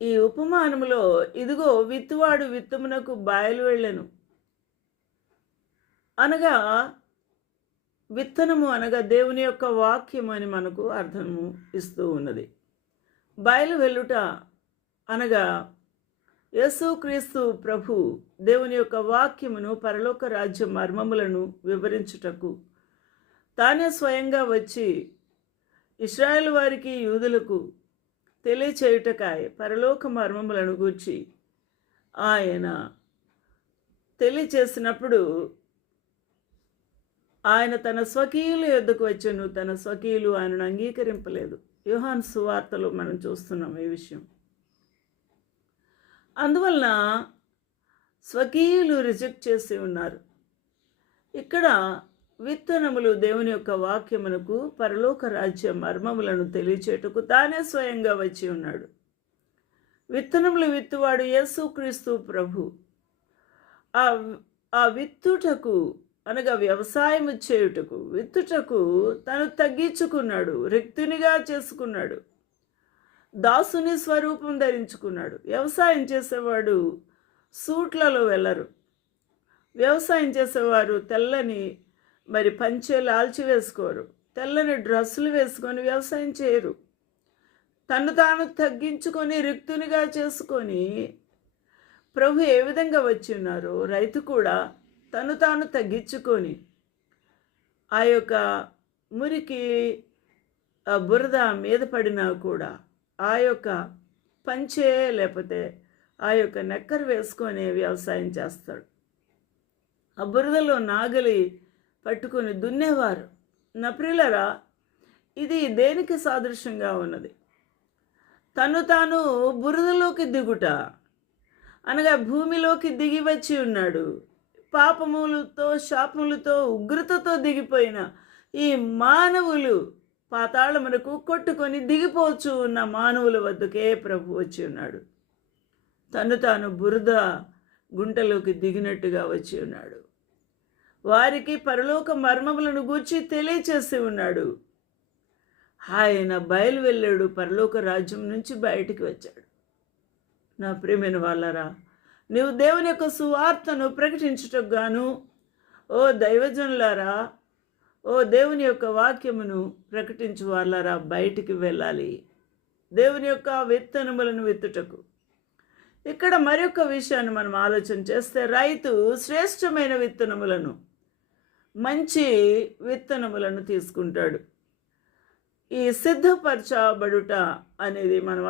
ఈ ఉపమానములో ఇదిగో విత్తువాడు విత్తుమునకు బయలు వెళ్ళెను అనగా, విత్తనము అనగా దేవుని యొక్క వాక్యము అని మనకు అర్థము ఇస్తూ ఉన్నది. బయలు వెళ్ళుట అనగా యేసుక్రీస్తు ప్రభు దేవుని యొక్క వాక్యమును, పరలోక రాజ్య మర్మములను వివరించుటకు తానే స్వయంగా వచ్చి ఇశ్రాయేలు వారికి, యూదులకు తెలియచేయుటకాయ పరలోక మర్మములను గూర్చి ఆయన తెలియచేసినప్పుడు ఆయన తన స్వకీయుల యొద్దకు వచ్చెను. తన స్వకీయులు ఆయనను అంగీకరింపలేదు. యోహాను సువార్తలో మనం చూస్తున్నాం ఈ విషయం. అందువలన స్వకీయులు రిజెక్ట్ చేసి ఉన్నారు. ఇక్కడ విత్తనములు దేవుని యొక్క వాక్యమునకు, పరలోక రాజ్య మర్మములను తెలియచేటుకు తానే స్వయంగా వచ్చి ఉన్నాడు. విత్తనములు విత్తువాడు యేసుక్రీస్తు ప్రభు. ఆ విత్తుటకు అనగా వ్యవసాయము చేయుటకు, విత్తుటకు తను తగ్గించుకున్నాడు, రిక్తునిగా చేసుకున్నాడు, దాసుని స్వరూపం ధరించుకున్నాడు. వ్యవసాయం చేసేవాడు సూట్లలో వెళ్ళరు. వ్యవసాయం చేసేవారు తెల్లని పంచెలు ఆల్చివేసుకోరు, తెల్లని డ్రెస్సులు వేసుకొని వ్యవసాయం చేయరు. తను తాను తగ్గించుకొని రిక్తునిగా చేసుకొని ప్రభు ఏ విధంగా వచ్చి ఉన్నారో, రైతు కూడా తను తాను తగ్గించుకొని ఆ యొక్క మురికి బురద మీద పడినా కూడా ఆ యొక్క పంచే లేకపోతే ఆ యొక్క నెక్కర్ వేసుకొని వ్యవసాయం చేస్తాడు. ఆ బురదలో నాగలి పట్టుకొని దున్నేవారు. నా ప్రియులరా, ఇది దేనికి సాదృశ్యంగా ఉన్నది? తను తాను బురదలోకి దిగుట అనగా భూమిలోకి దిగి వచ్చి ఉన్నాడు. పాపములతో, శాపములతో, ఉగ్రతతో దిగిపోయిన ఈ మానవులు పాతాళమునకు కొట్టుకొని దిగిపోవచ్చు ఉన్న మానవుల వద్దకే ప్రభు వచ్చి ఉన్నాడు. తను తాను బురద గుంటలోకి దిగినట్టుగా వచ్చి ఉన్నాడు. వారికి పరలోక మర్మములను గూర్చి తెలియచేసి ఉన్నాడు. ఆయన బయలు వెళ్ళాడు, పరలోక రాజ్యం నుంచి బయటికి వచ్చాడు. నా ప్రియమైన వాళ్ళరా, నీవు దేవుని యొక్క సువార్తను ప్రకటించుటకు గాను, ఓ దైవజనులారా, ఓ దేవుని యొక్క వాక్యమును ప్రకటించు వాళ్ళారా, బయటికి వెళ్ళాలి దేవుని యొక్క విత్తనములను విత్తుటకు. ఇక్కడ మరొక విషయాన్ని మనం ఆలోచన చేస్తే, రైతు శ్రేష్టమైన విత్తనములను, మంచి విత్తనములను తీసుకుంటాడు. ఈ సిద్ధపరచబడుట అనేది మనం